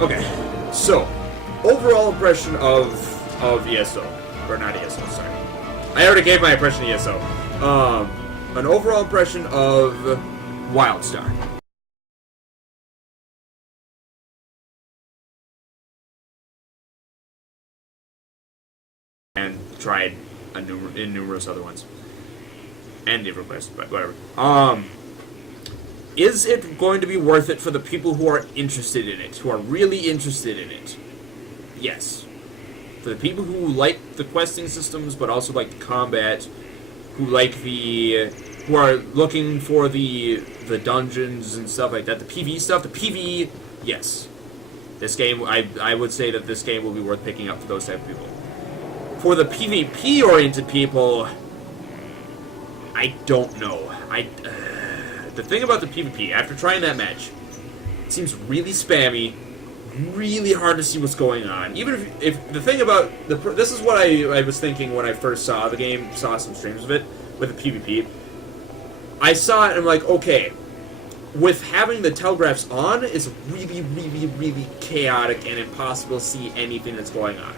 Okay, so overall impression of ESO, or not ESO, sorry. I already gave my impression of ESO. An overall impression of WildStar. And tried in numerous other ones. And EverQuest, but whatever. Is it going to be worth it for the people who are interested in it, who are really interested in it? Yes. For the people who like the questing systems, but also like the combat, who are looking for the dungeons and stuff like that, the PvE stuff, the PvE, yes. This game, I would say that this game will be worth picking up for those type of people. For the PvP-oriented people, I don't know. The thing about the PvP, after trying that match, it seems really spammy, really hard to see what's going on. Even if the thing about this is what I was thinking when I first saw the game, saw some streams of it with the PvP. I saw it and I'm like, okay, with having the telegraphs on, it's really, really, really chaotic and impossible to see anything that's going on.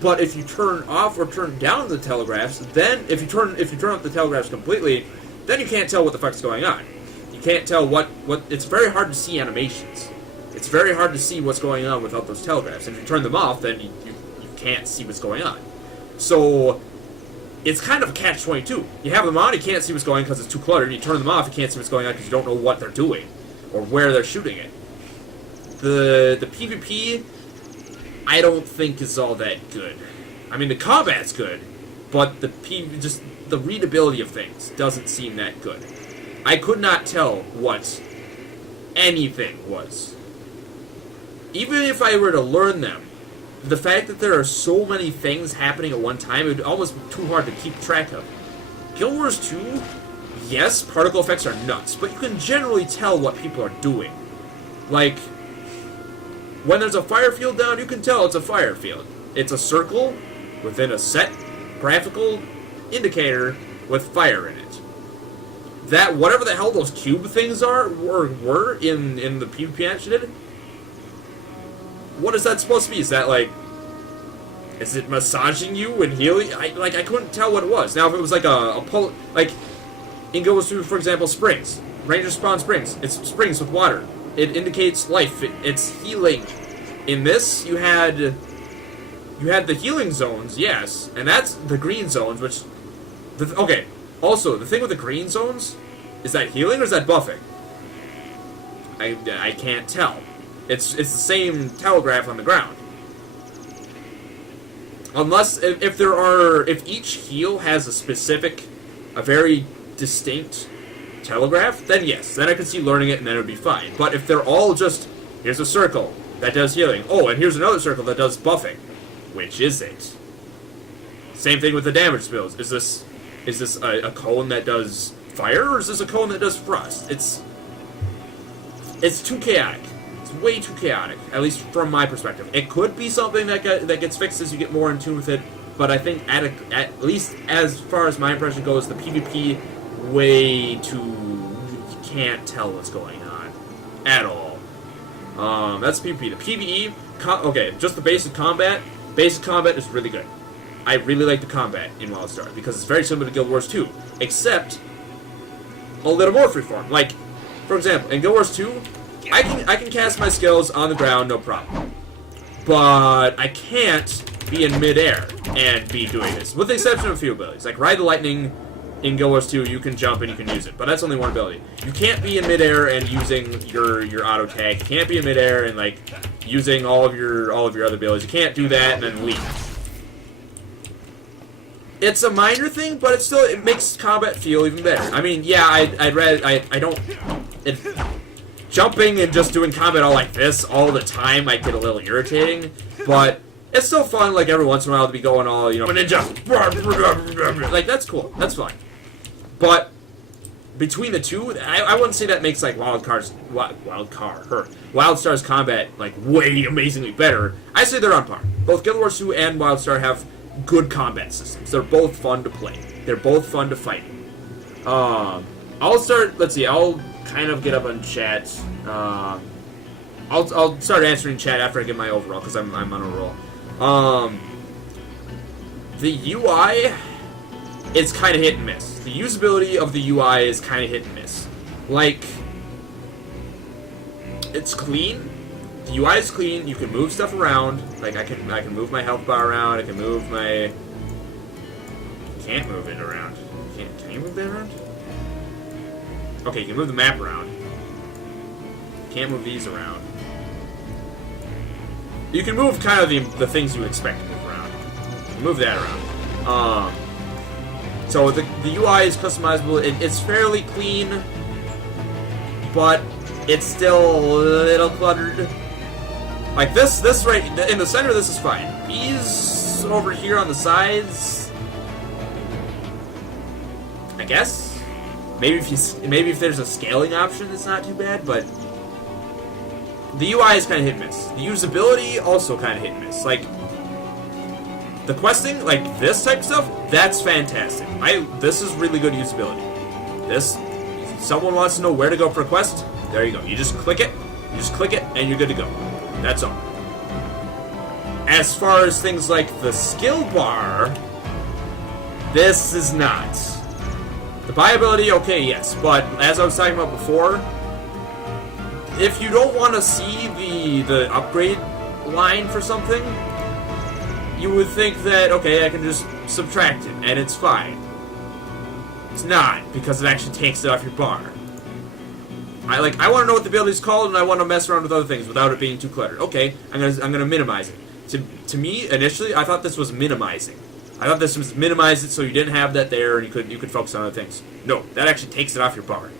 But if you turn off or turn down the telegraphs, then if you turn off the telegraphs completely, then you can't tell what the fuck's going on. You can't tell what it's very hard to see animations. It's very hard to see what's going on without those telegraphs. And if you turn them off, then you can't see what's going on. So it's kind of a catch-22. You have them on, you can't see what's going on because it's too cluttered. You turn them off, you can't see what's going on because you don't know what they're doing or where they're shooting it. The PvP, I don't think is all that good. I mean, the combat's good, but just the readability of things doesn't seem that good. I could not tell what anything was. Even if I were to learn them, the fact that there are so many things happening at one time, it would almost be too hard to keep track of. Guild Wars 2, yes, particle effects are nuts, but you can generally tell what people are doing. Like, when there's a fire field down, you can tell it's a fire field. It's a circle within a set graphical indicator with fire in it. That, whatever the hell those cube things are, were in the PvP action did, what is that supposed to be? Is that like, is it massaging you and healing? I couldn't tell what it was. Now, if it was like like, in Guild Wars 2, for example, springs. Rangers spawn springs. It's springs with water. It indicates life. It's healing. In this, you had the healing zones, yes, and that's the green zones, which, okay, also, the thing with the green zones, is that healing or is that buffing? I can't tell. It's the same telegraph on the ground. Unless, if each heal has a very distinct telegraph, then yes, then I could see learning it and then it would be fine. But if they're all just, here's a circle that does healing, oh, and here's another circle that does buffing, which is it? Same thing with the damage spells. Is this a cone that does fire, or is this a cone that does frost? It's too chaotic. It's way too chaotic, at least from my perspective. It could be something that gets fixed as you get more in tune with it, but I think at least as far as my impression goes, the PvP way too, you can't tell what's going on at all. That's PvP. The PvE, okay, just the basic combat. Basic combat is really good. I really like the combat in WildStar because it's very similar to Guild Wars 2, except a little more freeform. Like, for example, in Guild Wars 2, I can cast my skills on the ground, no problem. But I can't be in midair and be doing this, with the exception of a few abilities. Like Ride the Lightning in Guild Wars 2, you can jump and you can use it, but that's only one ability. You can't be in midair and using your auto tag. You can't be in midair and like using all of your other abilities. You can't do that and then leave. It's a minor thing, but it makes combat feel even better. I mean, yeah, I don't. Jumping and just doing combat all like this all the time might get a little irritating, but it's still fun, like, every once in a while to be going all, ninja. Like, that's cool. That's fine. But between the two, I wouldn't say that makes, like, WildStar's combat, like, way amazingly better. I say they're on par. Both Guild Wars 2 and WildStar have good combat systems. They're both fun to play. They're both fun to fight. I'll kind of get up on chat. I'll start answering chat after I get my overall, because I'm on a roll. The UI is kind of hit and miss. The usability of the UI is kind of hit and miss. Like, it's clean. The UI is clean. You can move stuff around. Like, I can move my health bar around. I can move my... Can't move it around. Can you move that around? Okay, you can move the map around. Can't move these around. You can move kind of the things you expect to move around. You can move that around. So the UI is customizable. It's fairly clean, but it's still a little cluttered. Like this right in the center, this is fine. These over here on the sides, I guess. Maybe if there's a scaling option, it's not too bad. But the UI is kind of hit and miss. The usability also kind of hit and miss. Like the questing, like this type of stuff, that's fantastic. This is really good usability. If someone wants to know where to go for a quest, there you go. You just click it, and you're good to go. That's all. As far as things like the skill bar, this is not. The buyability, okay, yes, but as I was talking about before, if you don't want to see the upgrade line for something, you would think that, okay, I can just subtract it, and it's fine. It's not, because it actually takes it off your bar. I want to know what the ability is called, and I want to mess around with other things without it being too cluttered. Okay, I'm gonna minimize it. To me, initially, I thought this was minimizing. I thought this was minimize it so you didn't have that there, and you could focus on other things. No, that actually takes it off your bar.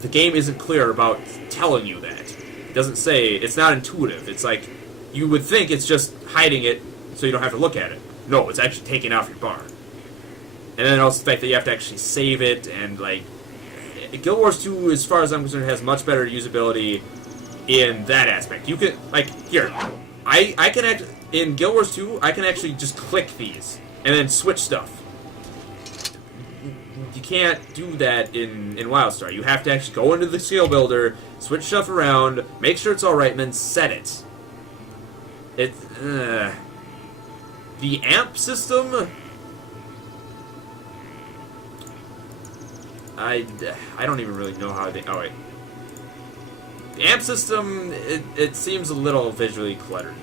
The game isn't clear about telling you that. It doesn't say, it's not intuitive. It's like, you would think it's just hiding it so you don't have to look at it. No, it's actually taking it off your bar. And then also the fact that you have to actually save it, and like, Guild Wars 2, as far as I'm concerned, has much better usability in that aspect. You can, like, here, I can in Guild Wars 2, I can actually just click these, and then switch stuff. You can't do that in WildStar. You have to actually go into the skill builder, switch stuff around, make sure it's alright, and then set it. The amp system... I don't even really know how they... Oh, wait. The amp system, it seems a little visually cluttered.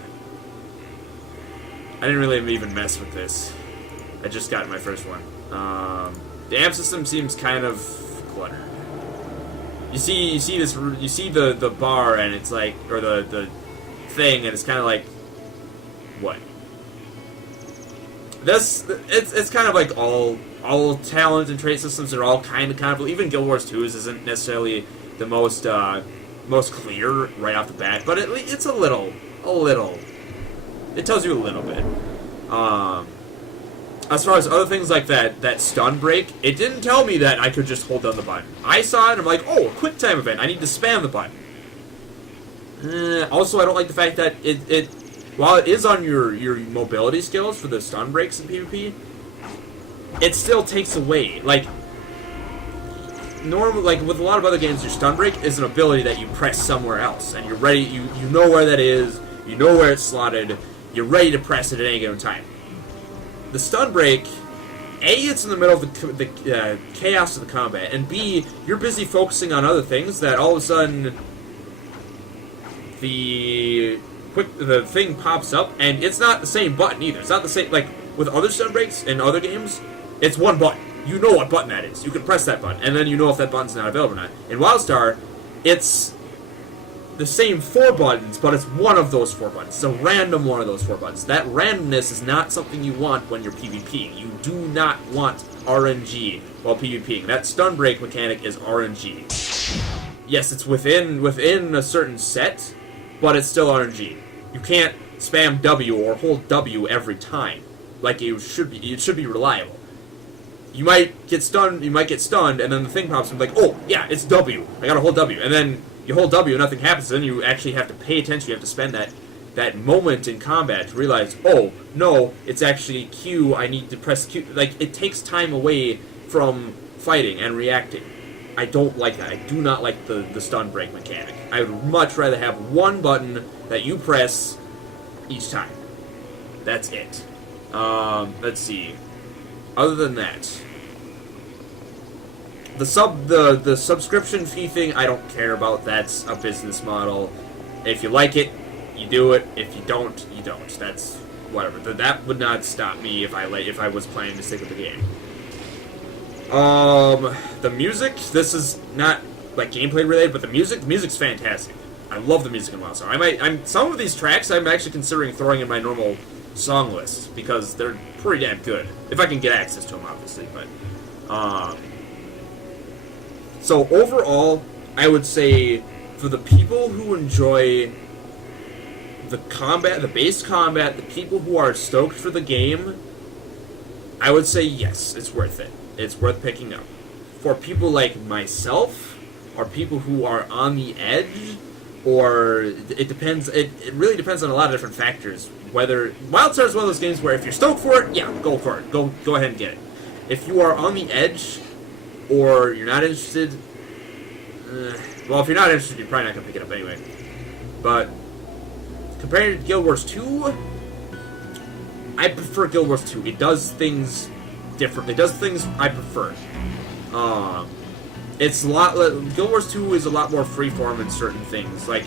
I didn't really even mess with this. I just got my first one. The amp system seems kind of cluttered. You see the bar, and it's like... Or the thing, and it's kind of like... What? It's kind of like all talent and trait systems are all kind of even Guild Wars 2's isn't necessarily the most clear right off the bat, but it's a little it tells you a little bit. As far as other things like that stun break, it didn't tell me that I could just hold down the button. I saw it and I'm like, oh, a quick time event, I need to spam the button. Also, I don't like the fact that it while it is on your mobility skills for the stun breaks in PvP, it still takes away. Like, with a lot of other games, your stun break is an ability that you press somewhere else, and you're ready. You know where that is. You know where it's slotted. You're ready to press it at any given time. The stun break, A, it's in the middle of the chaos of the combat, and B, you're busy focusing on other things that all of a sudden the thing pops up, and it's not the same button either. It's not the same, like, with other stun breaks in other games, it's one button. You know what button that is. You can press that button, and then you know if that button's not available or not. In WildStar, it's the same 4 buttons, but it's one of those 4 buttons. It's a random one of those 4 buttons. That randomness is not something you want when you're PvPing. You do not want RNG while PvPing. That stun break mechanic is RNG. Yes, it's within a certain set, but it's still RNG. You can't spam W or hold W every time, like it should be. It should be reliable. You might get stunned, and then the thing pops up, like, oh, yeah, it's W. I gotta hold W. And then you hold W and nothing happens, then you actually have to pay attention. You have to spend that moment in combat to realize, oh, no, it's actually Q, I need to press Q. Like, it takes time away from fighting and reacting. I don't like that. I do not like the stun break mechanic. I would much rather have one button that you press each time. That's it. Let's see. Other than that, the subscription fee thing, I don't care about. That's a business model. If you like it, you do it. If you don't, you don't. That's whatever. That would not stop me if I was planning to stick with the game. The music. This is not like gameplay related, but the music's fantastic. I love the music in WildStar. Some of these tracks I'm actually considering throwing in my normal song list because they're pretty damn good. If I can get access to them, obviously. But so overall, I would say for the people who enjoy the combat, the base combat, the people who are stoked for the game, I would say yes, it's worth it. It's worth picking up. For people like myself, or people who are on the edge, or it depends. It really depends on a lot of different factors. Whether WildStar is one of those games where if you're stoked for it, yeah, go for it. Go ahead and get it. If you are on the edge, or you're not interested, well, if you're not interested, you're probably not gonna pick it up anyway. But compared to Guild Wars 2, I prefer Guild Wars 2. It does things different. It does things I prefer. It's a lot. Guild Wars 2 is a lot more freeform in certain things. Like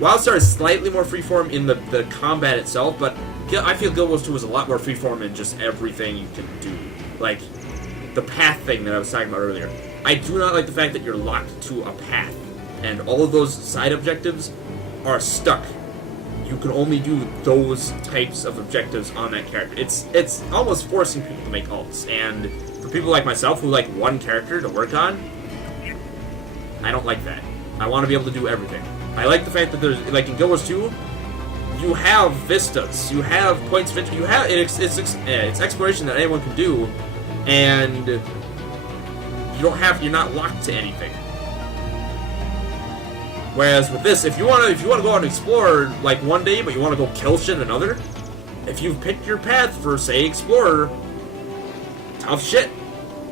WildStar is slightly more freeform in the combat itself, but I feel Guild Wars 2 is a lot more freeform in just everything you can do. Like the path thing that I was talking about earlier. I do not like the fact that you're locked to a path, and all of those side objectives are stuck. You can only do those types of objectives on that character. It's almost forcing people to make ults, and for people like myself who like one character to work on, I don't like that. I want to be able to do everything. I like the fact that there's, like in Guild Wars 2, you have vistas, you have points of entry, you have it's exploration that anyone can do, and you're not locked to anything. Whereas with this, if you want to go out and explore like one day, but you want to go kill shit another, if you've picked your path for say Explorer, tough shit.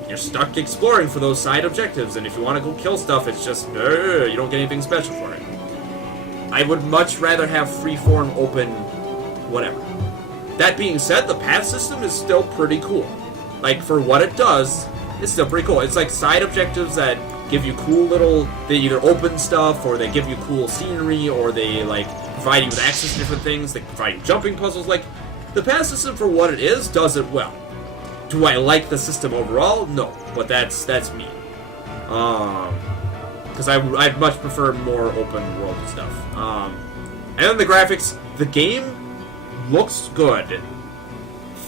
You're stuck exploring for those side objectives, and if you want to go kill stuff, it's just you don't get anything special for it. I would much rather have freeform, open, whatever. That being said, the path system is still pretty cool. Like for what it does, it's still pretty cool. It's like side objectives that give you cool little, they either open stuff, or they give you cool scenery, or they like provide you with access to different things, they provide you jumping puzzles. Like, the path system for what it is, does it well. Do I like the system overall? No, but that's me. Because I'd much prefer more open world stuff. And then the graphics, the game looks good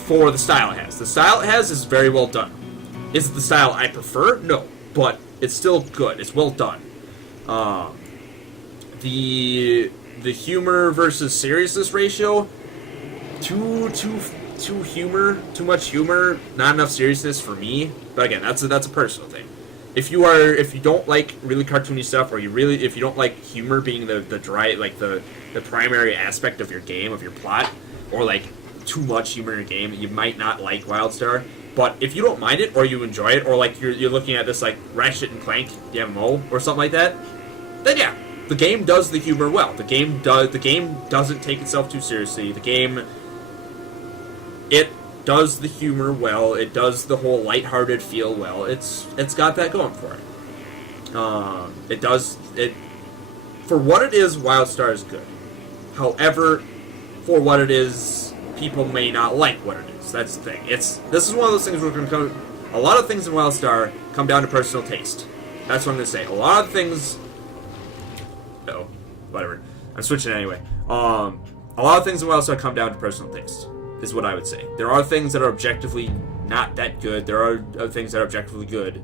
for the style it has. The style it has is very well done. Is it the style I prefer? No, but it's still good. It's well done. The humor versus seriousness ratio, too much humor, not enough seriousness for me. But again, that's a personal thing. If you don't like really cartoony stuff, or if you don't like humor being the primary aspect of your game, of your plot, or like too much humor in your game, you might not like WildStar. But if you don't mind it, or you enjoy it, or like you're looking at this like Ratchet and Clank, the MMO, or something like that, then yeah, the game does the humor well. The game doesn't take itself too seriously. It does the humor well. It does the whole lighthearted feel well. It's got that going for it. It does it for what it is. WildStar is good. However, for what it is, people may not like what it is. That's the thing. This is one of those things where a lot of things in WildStar come down to personal taste. That's what I'm gonna say. A lot of things. No, whatever. I'm switching anyway. A lot of things in WildStar come down to personal taste, is what I would say. There are things that are objectively not that good. There are things that are objectively good.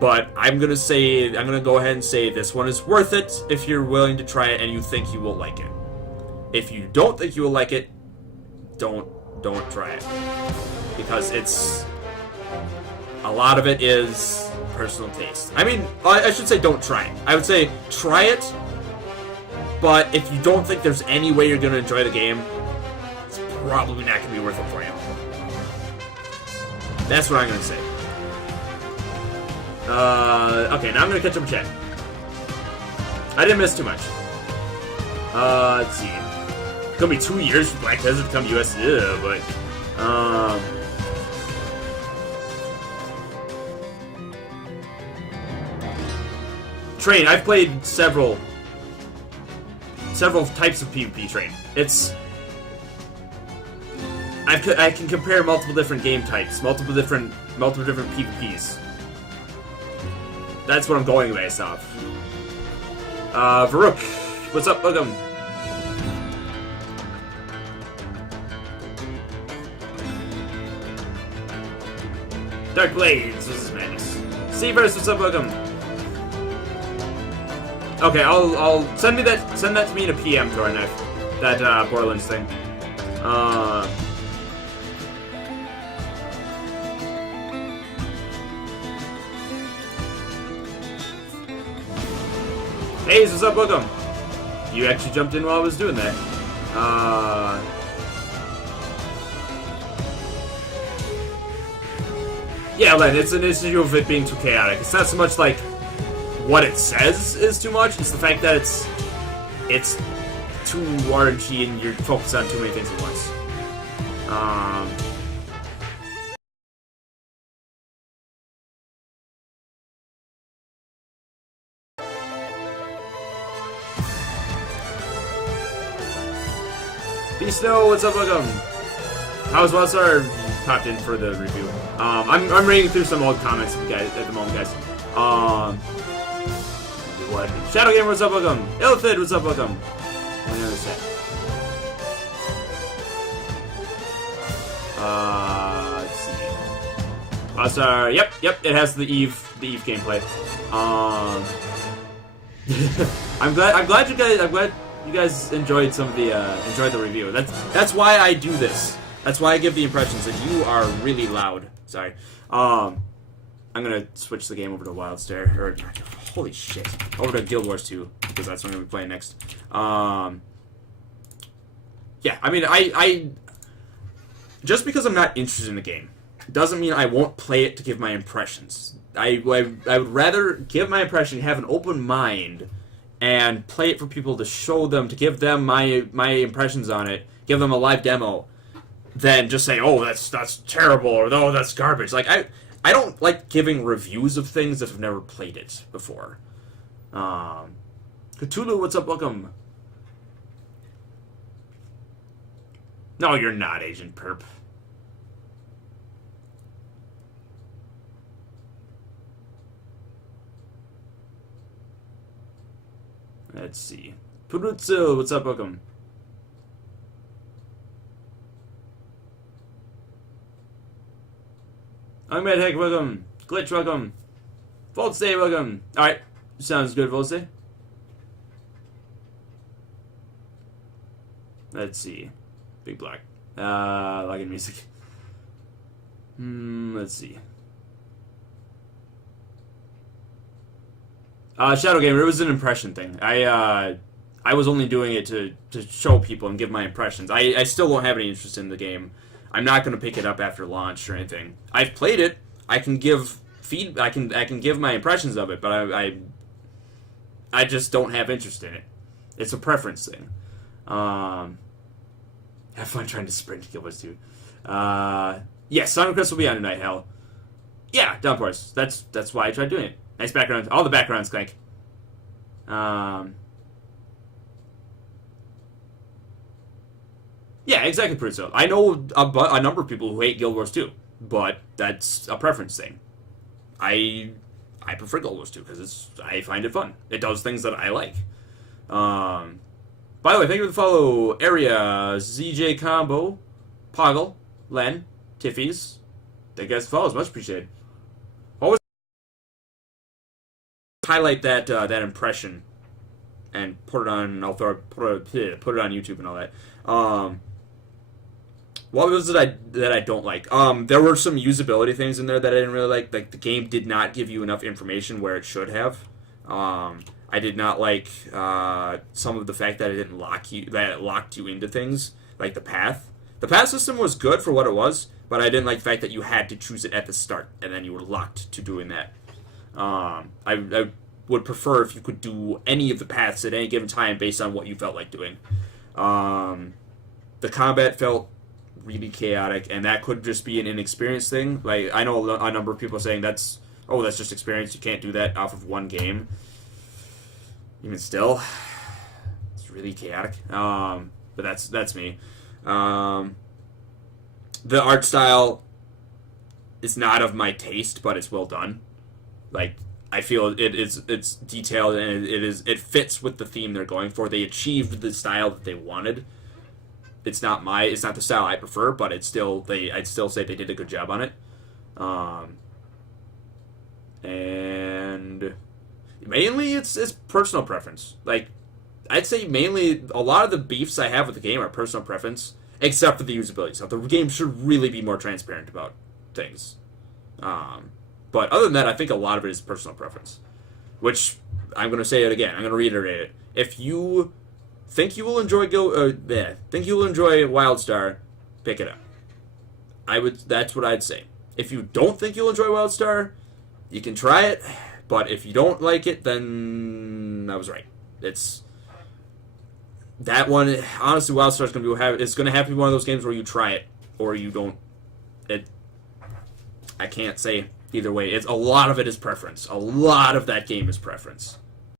But I'm gonna go ahead and say this one is worth it if you're willing to try it and you think you will like it. If you don't think you will like it, don't try it, because a lot of it is personal taste. I mean, I should say don't try it. I would say try it, but if you don't think there's any way you're going to enjoy the game, it's probably not going to be worth it for you. That's what I'm going to say. Okay, now I'm gonna catch up with chat. I didn't miss too much. Let's see. It's gonna be 2 years for Black Desert to come US, but Train, I've played several types of PvP, Train. I can compare multiple different game types, multiple different PvPs. That's what I'm going based off. Varuk, what's up, Boogum? Dark Blades, this is madness. Seaverse, what's up, Boogum? Okay, I'll send that to me in a PM, Tornef. That Borderlands thing. Hey, what's up, welcome? You actually jumped in while I was doing that. Yeah, Len, it's an issue of it being too chaotic. It's not so much like what it says is too much, it's the fact that it's too RNG and you're focused on too many things at once. Snow, what's up, welcome? How's WildStar popped in for the review? I'm reading through some old comments guys at the moment, guys. What? Shadow Gamer, what's up, welcome? Illithid, what's up, welcome? Let's see. WildStar, yep, it has the Eve gameplay. I'm glad you guys enjoyed the review. That's why I do this. That's why I give the impressions that you are really loud. Sorry. I'm gonna switch the game over to WildStar. Or holy shit, over to Guild Wars 2 because that's what I'm gonna be playing next. Yeah, I mean, I just because I'm not interested in the game doesn't mean I won't play it to give my impressions. I would rather give my impression, have an open mind, and play it for people to show them, to give them my impressions on it, give them a live demo, than just say, oh, that's terrible, or oh, that's garbage. Like, I don't like giving reviews of things if I've never played it before. Cthulhu, what's up? Welcome. No, you're not, Agent Perp. Let's see. Purutsu, what's up? Welcome. I'm Mad Heck, welcome. Glitch, welcome. Voltstay, welcome. Alright, sounds good, Voltstay. Let's see. Big Black. Login music. Let's see. Shadow Gamer, it was an impression thing. I was only doing it to show people and give my impressions. I still won't have any interest in the game. I'm not going to pick it up after launch or anything. I've played it. I can give I can give my impressions of it, but I just don't have interest in it. It's a preference thing. Have fun trying to sprint to Guild Wars 2. Yeah, Sonic Crest will be on tonight, hell. Yeah, Downpours. That's why I tried doing it. Nice background. All the backgrounds, Clank. Yeah, exactly, Prusso. I know a number of people who hate Guild Wars 2, but that's a preference thing. I prefer Guild Wars 2 because I find it fun. It does things that I like. By the way, thank you for the follow. Area, ZJ Combo, Poggle, Len, Tiffies. Thank you guys for the follows. Much appreciated. Always highlight that impression and put it on. I'll put it on YouTube and all that. What was it that I don't like? There were some usability things in there that I didn't really like. Like the game did not give you enough information where it should have. I did not like some of the fact that it locked you into things like the path. The path system was good for what it was, but I didn't like the fact that you had to choose it at the start and then you were locked to doing that. I would prefer if you could do any of the paths at any given time based on what you felt like doing. The combat felt really chaotic, and that could just be an inexperienced thing. Like, I know a number of people are saying that's just experience. You can't do that off of one game. Even still, it's really chaotic. But that's me. The art style is not of my taste, but it's well done. Like, I feel it's detailed, and it fits with the theme they're going for. They achieved the style that they wanted. It's not the style I prefer, but I'd still say they did a good job on it. And mainly it's personal preference. Like, I'd say mainly a lot of the beefs I have with the game are personal preference, except for the usability. So the game should really be more transparent about things. But other than that, I think a lot of it is personal preference. Which, I'm going to say it again. I'm going to reiterate it. If you think you will enjoy WildStar, pick it up. That's what I'd say. If you don't think you'll enjoy WildStar, you can try it. But if you don't like it, then I was right. It's that one. Honestly, WildStar is going to have to be one of those games where you try it or you don't. I can't say either way. A lot of it is preference. A lot of that game is preference.